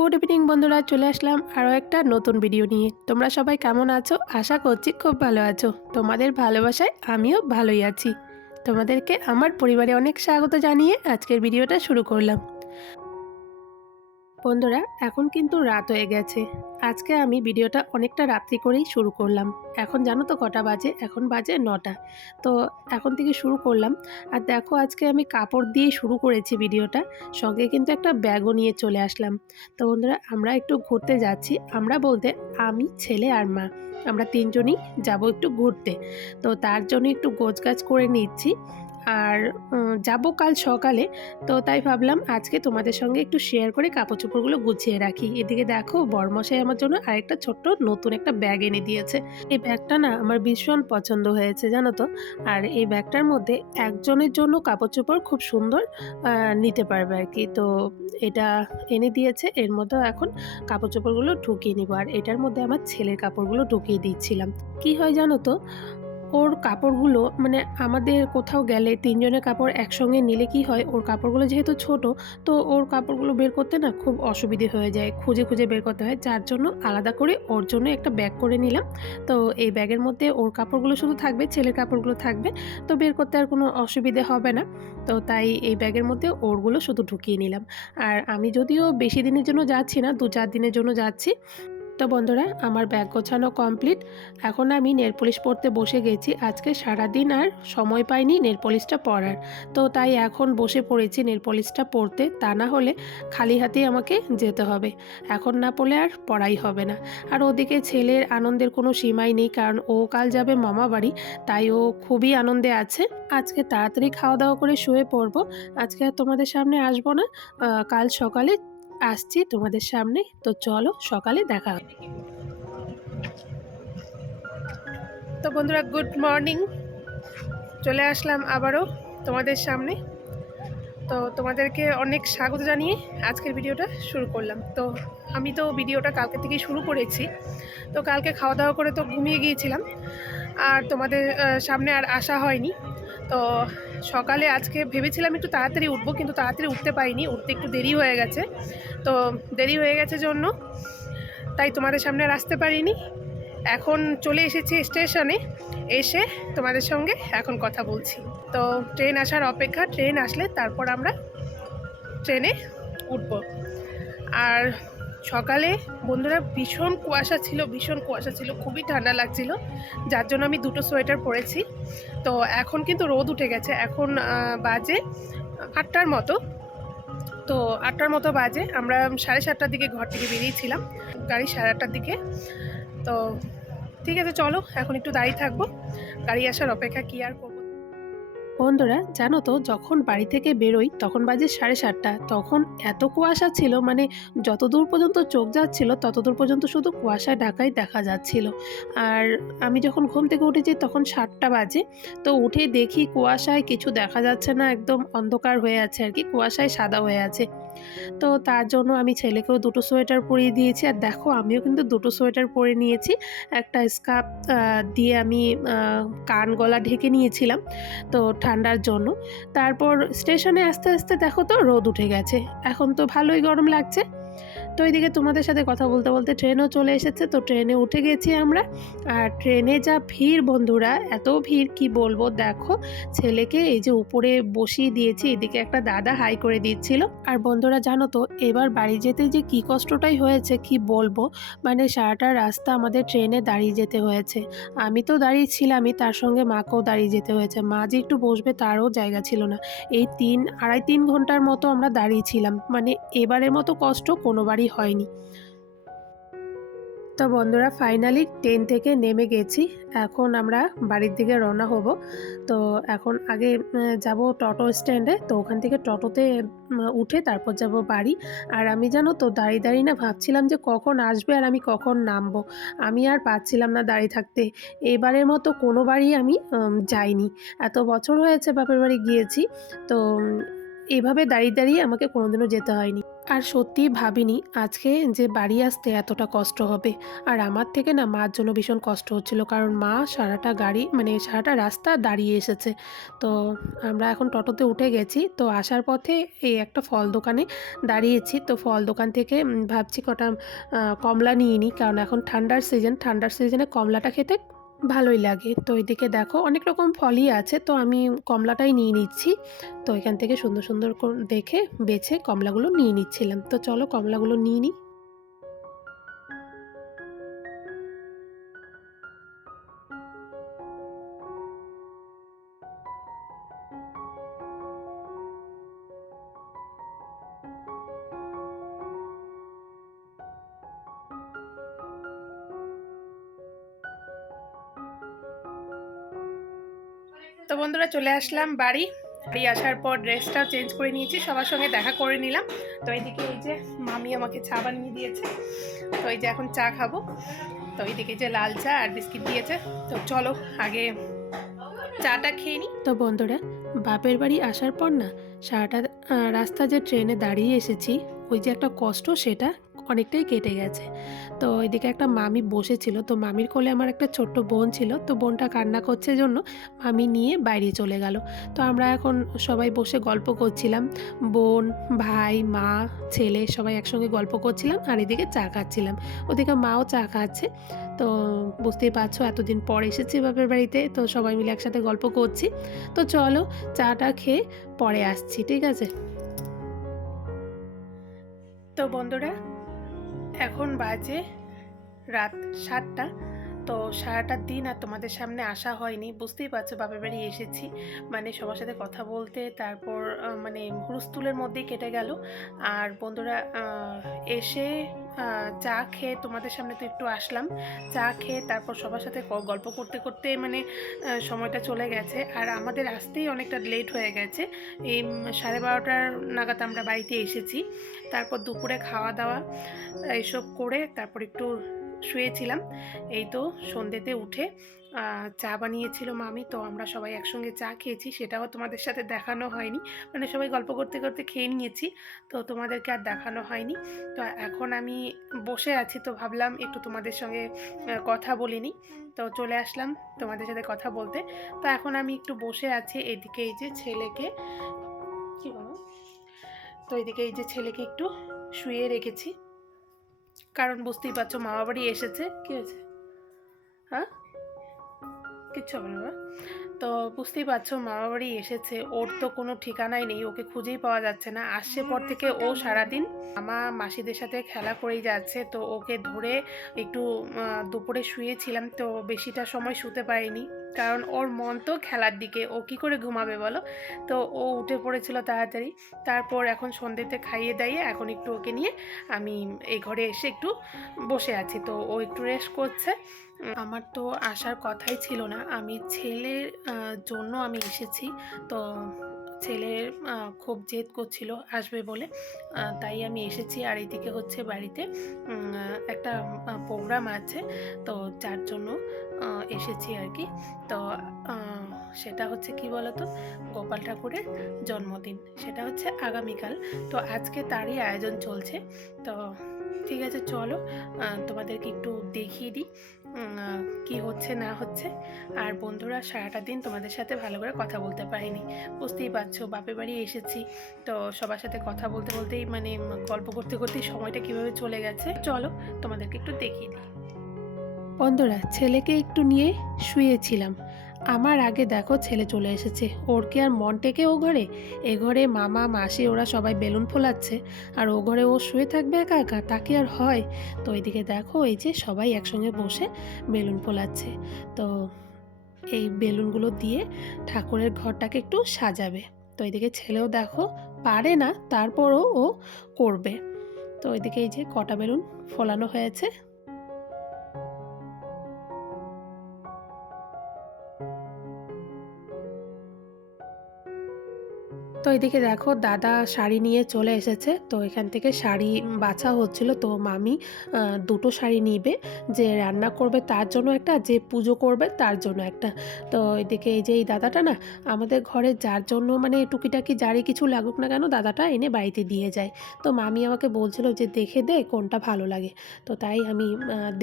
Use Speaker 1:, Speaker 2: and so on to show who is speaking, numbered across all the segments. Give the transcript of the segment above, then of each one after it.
Speaker 1: Good evening বন্ধুরা, চলে আসলাম আরও একটা নতুন ভিডিও নিয়ে। তোমরা সবাই কেমন আছো? আশা করছি খুব ভালো আছো। তোমাদের ভালোবাসায় আমিও ভালোই আছি। তোমাদেরকে আমার পরিবারে অনেক স্বাগত জানিয়ে আজকের ভিডিওটা শুরু করলাম। বন্ধুরা, এখন কিন্তু রাত হয়ে গেছে। আজকে আমি ভিডিওটা অনেকটা রাত্রি করেই শুরু করলাম। এখন জানো তো কটা বাজে? এখন বাজে নটা। তো এখন থেকে শুরু করলাম। আর দেখো, আজকে আমি কাপড় দিয়ে শুরু করেছি ভিডিওটা। সঙ্গে কিন্তু একটা ব্যাগও নিয়ে চলে আসলাম। তো বন্ধুরা, আমরা একটু ঘুরতে যাচ্ছি। আমরা বলতে আমি, ছেলে আর মা। আমরা তিনজনই যাব একটু ঘুরতে। তো তার জন্য একটু গোছগাছ করে নিচ্ছি। আর যাব কাল সকালে। তো তাই ভাবলাম আজকে তোমাদের সঙ্গে একটু শেয়ার করে কাপড় চোপড়গুলো গুছিয়ে রাখি। এদিকে দেখো, বরমশাই আমার জন্য আরেকটা ছোট্ট নতুন একটা ব্যাগ এনে দিয়েছে। এই ব্যাগটা না আমার ভীষণ পছন্দ হয়েছে, জানো তো? আর এই ব্যাগটার মধ্যে একজনের জন্য কাপড় চোপড় খুব সুন্দর নিতে পারবে আর কি। তো এটা এনে দিয়েছে, এর মধ্যে এখন কাপড় চোপড়গুলো ঢুকিয়ে নিব। আর এটার মধ্যে আমার ছেলের কাপড়গুলো ঢুকিয়ে দিচ্ছিলাম। কি হয় জানো তো? ওর কাপড়গুলো মানে আমাদের কোথাও গেলে তিনজনের কাপড় একসঙ্গে নিলে কি হয়? ওর কাপড়গুলো যেহেতু ছোট, তো ওর কাপড়গুলো বের করতে না খুব অসুবিধে হয়ে যায়। খুঁজে খুঁজে বের করতে হয়। যার জন্য আলাদা করে ওর জন্য একটা ব্যাগ করে নিলাম। তো এই ব্যাগের মধ্যে ওর কাপড়গুলো শুধু থাকবে, ছেলের কাপড়গুলো থাকবে। তো বের করতে আর কোনো অসুবিধে হবে না। তো তাই এই ব্যাগের মধ্যে ওরগুলো শুধু ঢুকিয়ে নিলাম। আর আমি যদিও বেশি দিনের জন্য যাচ্ছি না, দু চার দিনের জন্য যাচ্ছি। তো বন্ধুরা, আমার ব্যাগ গোছানো কমপ্লিট এখন আমি নেল পলিশ বসে গেছি। আজকে সারাদিন আর সময় পাইনি নেল পলিশটা পরার। তো তাই এখন বসে পড়েছি নেল পলিশটা তা না হলে খালি হাতেই আমাকে যেতে হবে। এখন না পড়লে আর পড়াই হবে না। আর ওদিকে ছেলের আনন্দের কোনো সীমাই নেই, কারণ ও কাল যাবে মামা বাড়ি, তাই ও খুবই আনন্দে আছে। আজকে তাড়াতাড়ি খাওয়া দাওয়া করে শুয়ে পড়ব। আজকে আর তোমাদের সামনে আসব না। কাল সকালে আসছি তোমাদের সামনে। তো চলো, সকালে দেখা হবে। তো বন্ধুরা, গুড মর্নিং। চলে আসলাম আবারও তোমাদের সামনে। তো তোমাদেরকে অনেক স্বাগত জানিয়ে আজকের ভিডিওটা শুরু করলাম। তো আমি তো ভিডিওটা কালকে থেকেই শুরু করেছি। তো কালকে খাওয়া দাওয়া করে তো ঘুমিয়ে গিয়েছিলাম। আর তোমাদের সামনে আর আসা হয়নি। তো সকালে আজকে ভেবেছিলাম একটু তাড়াতাড়ি উঠবো, কিন্তু তাড়াতাড়ি উঠতে পারিনি। উঠতে একটু দেরি হয়ে গেছে। তো দেরি হয়ে গেছে জন্য তাই তোমাদের সামনে আর আসতে পারিনি। এখন চলে এসেছি স্টেশনে, এসে তোমাদের সঙ্গে এখন কথা বলছি। তো ট্রেন আসার অপেক্ষা, ট্রেন আসলে তারপর আমরা ট্রেনে উঠব। আর সকালে বন্ধুরা ভীষণ কুয়াশা ছিল, ভীষণ কুয়াশা ছিল, খুবই ঠান্ডা লাগছিল। যার জন্য আমি দুটো সোয়েটার পরেছি। তো এখন কিন্তু রোদ উঠে গেছে। এখন বাজে আটটার মতো। তো আটটার মতো বাজে। আমরা সাড়ে সাতটার দিকে ঘর থেকে বেরিয়েছিলাম, গাড়ি সাড়ে আটটার দিকে। তো ঠিক আছে, চলো, এখন একটু দাঁড়িয়ে থাকব। গাড়ি আসার অপেক্ষা কি আর করব। বন্ধুরা, জানো তো, যখন বাড়ি থেকে বেরোই, তখন বাজে সাড়ে সাতটা। তখন এত কুয়াশা ছিল মানে যতদূর পর্যন্ত চোখ যাচ্ছিল, ততদূর পর্যন্ত শুধু কুয়াশায় ঢাকাই দেখা যাচ্ছিল। আর আমি যখন ঘুম থেকে উঠেছি, তখন সাতটা বাজে। তো উঠে দেখি কুয়াশায় কিছু দেখা যাচ্ছে না, একদম অন্ধকার হয়ে আছে আর কি, কুয়াশায় সাদা হয়ে আছে। তো তার জন্য আমি ছেলেকেও দুটো সোয়েটার পরিয়ে দিয়েছি। আর দেখো, আমিও কিন্তু দুটো সোয়েটার পরে নিয়েছি। একটা স্কার্ফ দিয়ে আমি কান গলা ঢেকে নিয়েছিলাম। তো ঠান্ডার জন্য। তারপর স্টেশনে আস্তে আস্তে দেখো তো, রোদ উঠে গেছে। এখন তো ভালোই গরম লাগছে। তো এইদিকে তোমাদের সাথে কথা বলতে বলতে ট্রেনও চলে এসেছে, তো ট্রেনে উঠে গেছি আমরা। আর ট্রেনে যা ভিড় বন্ধুরা, এত ভিড় কি বলব? দেখো, ছেলেকে এই যে উপরে বসিয়ে দিয়েছি, এদিকে একটা দাদা হাই করে দিচ্ছিল। আর বন্ধুরা জানো তো, এবার বাড়ি যেতে যে কি কষ্টটাই হয়েছে, কি বলব? মানে সারাটা রাস্তা আমাদের ট্রেনে দাঁড়িয়ে যেতে হয়েছে। আমি তো দাঁড়িয়ে ছিলামই, তার সঙ্গে মাকেও দাঁড়িয়ে যেতে হয়েছে। মা যে একটু বসবে তারও জায়গা ছিল না। এই তিন, আড়াই, তিন ঘণ্টার মতো আমরা দাঁড়িয়ে ছিলাম। মানে এবারের মতো কষ্ট কোনোবারই হয়নি। তো বন্ধুরা ফাইনালি ট্রেন থেকে নেমে গেছি। এখন আমরা বাড়ির দিকে রওনা হব। তো এখন আগে যাব টোটো স্ট্যান্ডে তো ওখান থেকে টোটোতে উঠে তারপর যাব বাড়ি। আর আমি জানো তো, দাঁড়িয়ে দাঁড়িয়ে না ভাবছিলাম যে কখন আসবে আর আমি কখন নামবো। আমি আর পাচ্ছিলাম না দাঁড়িয়ে থাকতে। এবারের মতো কোনো বাড়ি আমি যাইনি। এত বছর হয়েছে বাপের বাড়ি গিয়েছি। তো এভাবে দাঁড়িয়ে দাঁড়িয়ে আমাকে কোনোদিনও যেতে হয়নি। আর সত্যিই ভাবিনি আজকে যে বাড়ি আসতে এতটা কষ্ট হবে। আর আমার থেকে না মার জন্য ভীষণ কষ্ট হচ্ছিল, কারণ মা সারাটা গাড়ি মানে সারাটা রাস্তা দাঁড়িয়ে এসেছে। তো আমরা এখন টোটোতে উঠে গেছি, তো আসার পথে এই একটা ফল দোকানে দাঁড়িয়েছি। তো ফল দোকান থেকে ভাবছি কটা কমলা নিয়ে নিই কারণ এখন ঠান্ডার সিজন ঠান্ডার সিজনে কমলাটা খেতে ভালোই লাগে। তো এদিকে দেখো অনেক রকম ফলই আছে, তো আমি কমলাটাই নিয়ে নিচ্ছি। তো এখান থেকে সুন্দর সুন্দর দেখে বেছে কমলাগুলো নিয়ে নিচ্ছিলাম। তো চলো কমলাগুলো নিয়ে নিই তো বন্ধুরা চলে আসলাম বাড়ি। বাড়ি আসার পর ড্রেসটাও চেঞ্জ করে নিয়েছি, সবার সঙ্গে দেখা করে নিলাম। তো এইদিকে এই যে মামি আমাকে চা বানিয়ে দিয়েছে। তো এই যে এখন চা খাব। তো এইদিকে যে লাল চা আর বিস্কিট দিয়েছে। তো চলো আগে চাটা খেয়ে নিই তো বন্ধুরা, বাপের বাড়ি আসার পর না সারাটা রাস্তা যে ট্রেনে দাঁড়িয়ে এসেছি, ওই যে একটা কষ্ট সেটা অনেকটাই কেটে গেছে। তো ওইদিকে একটা মামি বসেছিল। তো মামির কোলে আমার একটা ছোট্ট বোন ছিল। তো বোনটা কান্না করছে জন্য মামি নিয়ে বাইরে চলে গেল। তো আমরা এখন সবাই বসে গল্প করছিলাম। বোন, ভাই, মা, ছেলে সবাই একসঙ্গে গল্প করছিলাম আর এদিকে চা খাচ্ছিলাম। ওদিকে মাও চা খাচ্ছে। তো বুঝতেই পারছ এতদিন পর এসেছি বাপের বাড়িতে। তো সবাই মিলে একসাথে গল্প করছি। তো চলো চাটা খেয়ে পরে আসছি, ঠিক আছে? তো বন্ধুরা এখন বাজে রাত সাতটা। তো সারাটা দিন আর তোমাদের সামনে আসা হয়নি। বুঝতেই পারছ, বাপের বাড়ি এসেছি। মানে সবার সাথে কথা বলতে, তারপর মানে হুলস্থুলের মধ্যেই কেটে গেল। আর বন্ধুরা এসে চা খেয়ে তোমাদের সামনে তো একটু আসলাম। চা খেয়ে তারপর সবার সাথে গল্প করতে করতে মানে সময়টা চলে গেছে। আর আমাদের আসতেই অনেকটা লেট হয়ে গেছে। এই সাড়ে বারোটার নাগাদ আমরা বাড়িতে এসেছি। তারপর দুপুরে খাওয়া দাওয়া, এইসব করে তারপর একটু শুয়েছিলাম। এই তো সন্ধ্যেতে উঠে চা বানিয়েছিল মামি, তো আমরা সবাই একসঙ্গে চা খেয়েছি, সেটাও তোমাদের সাথে দেখানো হয়নি। মানে সবাই গল্প করতে করতে খেয়ে নিয়েছি, তো তোমাদেরকে আর দেখানো হয়নি। তো এখন আমি বসে আছি, তো ভাবলাম একটু তোমাদের সঙ্গে কথা বলিনি তো চলে আসলাম তোমাদের সাথে কথা বলতে। তো এখন আমি একটু বসে আছি, এদিকে এই যে ছেলেকে, কি বলো? তো এদিকে এই যে ছেলেকে একটু শুয়ে রেখেছি। কারণ বুঝতেই পারছ মামা বাড়ি এসেছে, কি হয়েছে? হ্যাঁ? কিচ্ছু হবে না বাবা। তো বুঝতেই পারছ মামা বাড়ি এসেছে। ওর তো কোনো ঠিকানাই নেই, ওকে খুঁজেই পাওয়া যাচ্ছে না। আসছে পর থেকে ও সারাদিন মামা মাসিদের সাথে খেলা করেই যাচ্ছে। তো ওকে ধরে একটু দুপুরে শুয়েছিলাম, তো বেশিটা সময় শুতে পারিনি। কারণ ওর মন তো খেলার দিকে, ও কি করে ঘুমাবে বলো? তো ও উঠে পড়েছিল তাড়াতাড়ি। তারপর এখন সন্ধ্যেতে খাইয়ে দাইয়ে এখন একটু ওকে নিয়ে আমি এই ঘরে এসে একটু বসে আছি। তো ও একটু রেস্ট করছে। আমার তো আসার কথাই ছিল না। আমি ছেলের জন্য আমি এসেছি। তো ছেলের খুব জেদ করছিল আসবে বলে। তাই আমি এসেছি। আর এদিকে হচ্ছে বাড়িতে একটা প্রোগ্রাম আছে। তো যার জন্য এসেছি আর কি। তো সেটা হচ্ছে কি বলতো? গোপাল ঠাকুরের জন্মদিন। সেটা হচ্ছে আগামীকাল। তো আজকে তারই আয়োজন চলছে। তো ঠিক আছে, চলো তোমাদেরকে একটু দেখিয়ে দিই কি হচ্ছে, না হচ্ছে। আর বন্ধুরা, সারাটা দিন তোমাদের সাথে ভালো করে কথা বলতে পারিনি। বুঝতেই পারছ, বাপের বাড়ি এসেছি। তো সবার সাথে কথা বলতে বলতেই মানে গল্প করতে করতেই সময়টা কীভাবে চলে গেছে। চলো, তোমাদেরকে একটু দেখিয়ে দিই। বন্ধুরা, ছেলেকে একটু নিয়ে শুয়েছিলাম। আমার আগে দেখো ছেলে চলে এসেছে। ওর কি আর মন টেকে ও ঘরে? এ ঘরে মামা, মাসি ওরা সবাই বেলুন ফোলাচ্ছে। আর ও ঘরে ও শুয়ে থাকবে একা একা, তা কি আর হয়? তো এইদিকে দেখো এই যে সবাই একসঙ্গে বসে বেলুন ফোলাচ্ছে। তো এই বেলুনগুলো দিয়ে ঠাকুরের ঘরটাকে একটু সাজাবে। তো এইদিকে ছেলেও দেখো পারে না, তারপরও ও করবে। তো ওইদিকে এই যে কটা বেলুন ফোলানো হয়েছে। তো এদিকে দেখো দাদা শাড়ি নিয়ে চলে এসেছে। তো এখান থেকে শাড়ি বাছা হচ্ছিল। তো মামি দুটো শাড়ি নিবে। যে রান্না করবে তার জন্য একটা, যে পুজো করবে তার জন্য একটা। তো এদিকে এই যে এই দাদাটা না, আমাদের ঘরে যার জন্য মানে টুকিটাকি যারই কিছু লাগুক না কেন দাদাটা এনে বাড়িতে দিয়ে যায়। তো মামি আমাকে বলছিল যে দেখে দে কোনটা ভালো লাগে। তো তাই আমি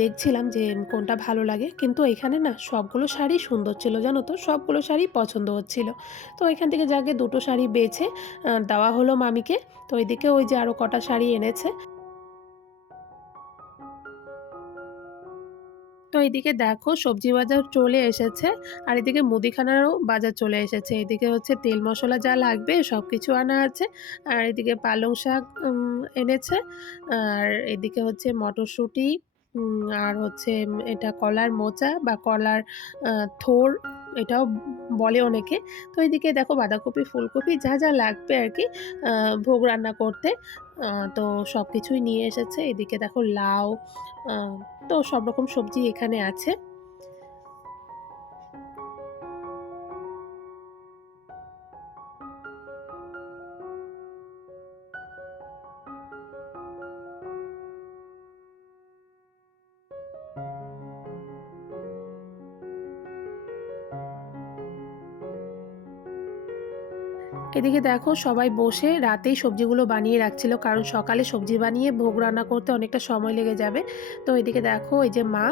Speaker 1: দেখছিলাম যে কোনটা ভালো লাগে। কিন্তু এখানে না সবগুলো শাড়ি সুন্দর ছিল জানো তো? সবগুলো শাড়ি পছন্দ হচ্ছিল। তো এখান থেকে যাকে দুটো শাড়ি বেছে আহ, দেওয়া হলো মামিকে। তো এদিকে ওই যে আরও কটা শাড়ি এনেছে। তো এদিকে দেখো সবজি বাজার চলে এসেছে আর এদিকে মুদিখানারও বাজার চলে এসেছে। এদিকে হচ্ছে তেল মশলা যা লাগবে সব কিছু আনা আছে আর এদিকে পালং শাক এনেছে আর এদিকে হচ্ছে মটরশুঁটি আর হচ্ছে এটা কলার মোচা বা কলার থোর এটাও বলে অনেকে। তো এদিকে দেখো বাঁধাকপি, ফুলকপি যা যা লাগবে আর কি ভোগ রান্না করতে। তো সব কিছুই নিয়ে এসেছে। এদিকে দেখো লাউ তো সব রকম সবজি এখানে আছে। এদিকে দেখো সবাই বসে রাতেই সবজিগুলো বানিয়ে রাখছিল, কারণ সকালে সবজি বানিয়ে ভোগ রান্না করতে অনেকটা সময় লেগে যাবে। তো এদিকে দেখো এই যে মা,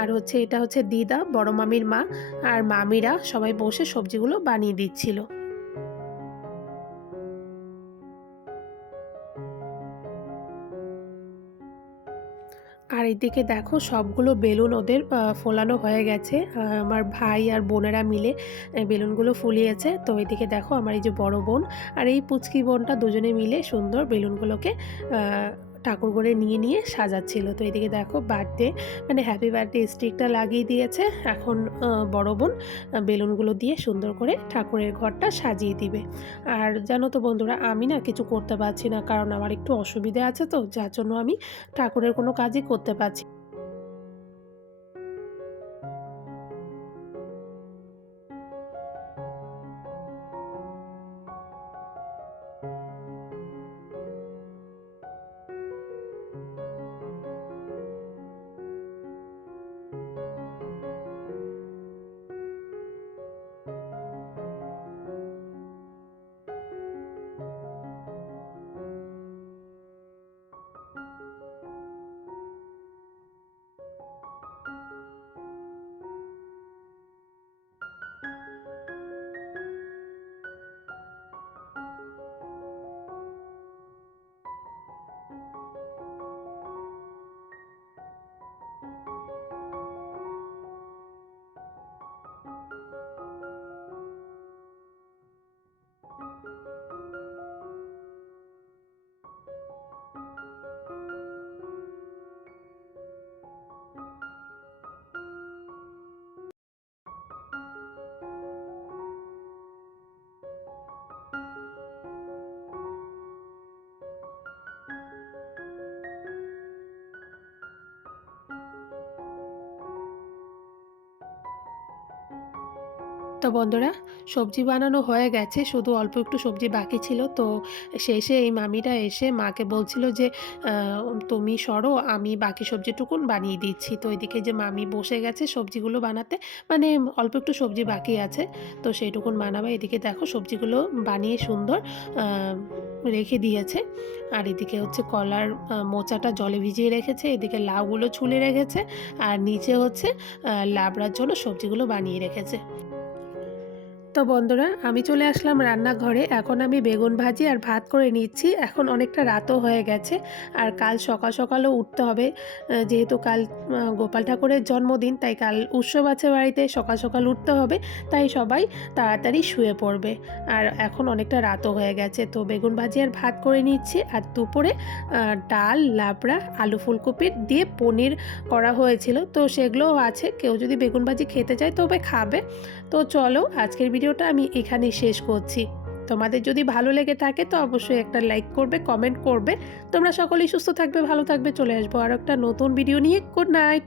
Speaker 1: আর হচ্ছে এটা হচ্ছে দিদা, বড় মামির মা, আর মামিরা সবাই বসে সবজিগুলো বানিয়ে দিচ্ছিল। আর এদিকে দেখো সবগুলো বেলুন ওদের ফোলানো হয়ে গেছে। আমার ভাই আর বোনেরা মিলে বেলুনগুলো ফুলিয়েছে। তো এদিকে দেখো আমার এই যে বড় বোন আর এই পুচকি বোনটা দুজনে মিলে সুন্দর বেলুনগুলোকে ঠাকুর করে নিয়ে নিয়ে সাজাচ্ছিল। তো এদিকে দেখো বার্থডে মানে হ্যাপি বার্থডে স্টিকটা লাগিয়ে দিয়েছে। এখন বড় বোন বেলুনগুলো দিয়ে সুন্দর করে ঠাকুরের ঘরটা সাজিয়ে দিবে। আর জানো তো বন্ধুরা, আমি না কিছু করতে পারছি না, কারণ আমার একটু অসুবিধা আছে তো, যার জন্য আমি ঠাকুরের কোনো কাজই করতে পারছি তো বন্ধুরা, সবজি বানানো হয়ে গেছে, শুধু অল্প একটু সবজি বাকি ছিল। তো শেষে এই মামিটা এসে মাকে বলছিল যে তুমি সরো, আমি বাকি সবজিটুকুন বানিয়ে দিচ্ছি। তো এদিকে যে মামি বসে গেছে সবজিগুলো বানাতে মানে অল্প একটু সবজি বাকি আছে, তো সেইটুকুন বানাবে। এদিকে দেখো সবজিগুলো বানিয়ে সুন্দর রেখে দিয়েছে। আর এদিকে হচ্ছে কলার মোচাটা জলে ভিজিয়ে রেখেছে, এদিকে লাউগুলো ছুলে রেখেছে, আর নিচে হচ্ছে লাবড়ার জন্য সবজিগুলো বানিয়ে রেখেছে। তো বন্ধুরা, আমি চলে আসলাম রান্নাঘরে। এখন আমি বেগুন ভাজি আর ভাত করে নিচ্ছি। এখন অনেকটা রাতও হয়ে গেছে আর কাল সকাল সকালও উঠতে হবে। যেহেতু কাল গোপাল ঠাকুরের জন্মদিন, তাই কাল উৎসব আছে বাড়িতে, সকাল সকাল উঠতে হবে। তাই সবাই তাড়াতাড়ি শুয়ে পড়বে। আর এখন অনেকটা রাতও হয়ে গেছে। তো বেগুন ভাজি আর ভাত করে নিচ্ছি। আর দুপুরে ডাল, লাবড়া, আলু ফুলকপির দিয়ে পনির করা হয়েছিল। তো সেগুলোও আছে। কেউ যদি বেগুন ভাজি খেতে চায় তবে খাবে। তো চলো, আজকের ভিডিওটা আমি এখানেই শেষ করছি। তোমাদের যদি ভালো লেগে থাকে তো অবশ্যই একটা লাইক করবে, কমেন্ট করবে। তোমরা সকলেই সুস্থ থাকবে, ভালো থাকবে, চলে আসব আর একটা নতুন ভিডিও নিয়ে। Good night!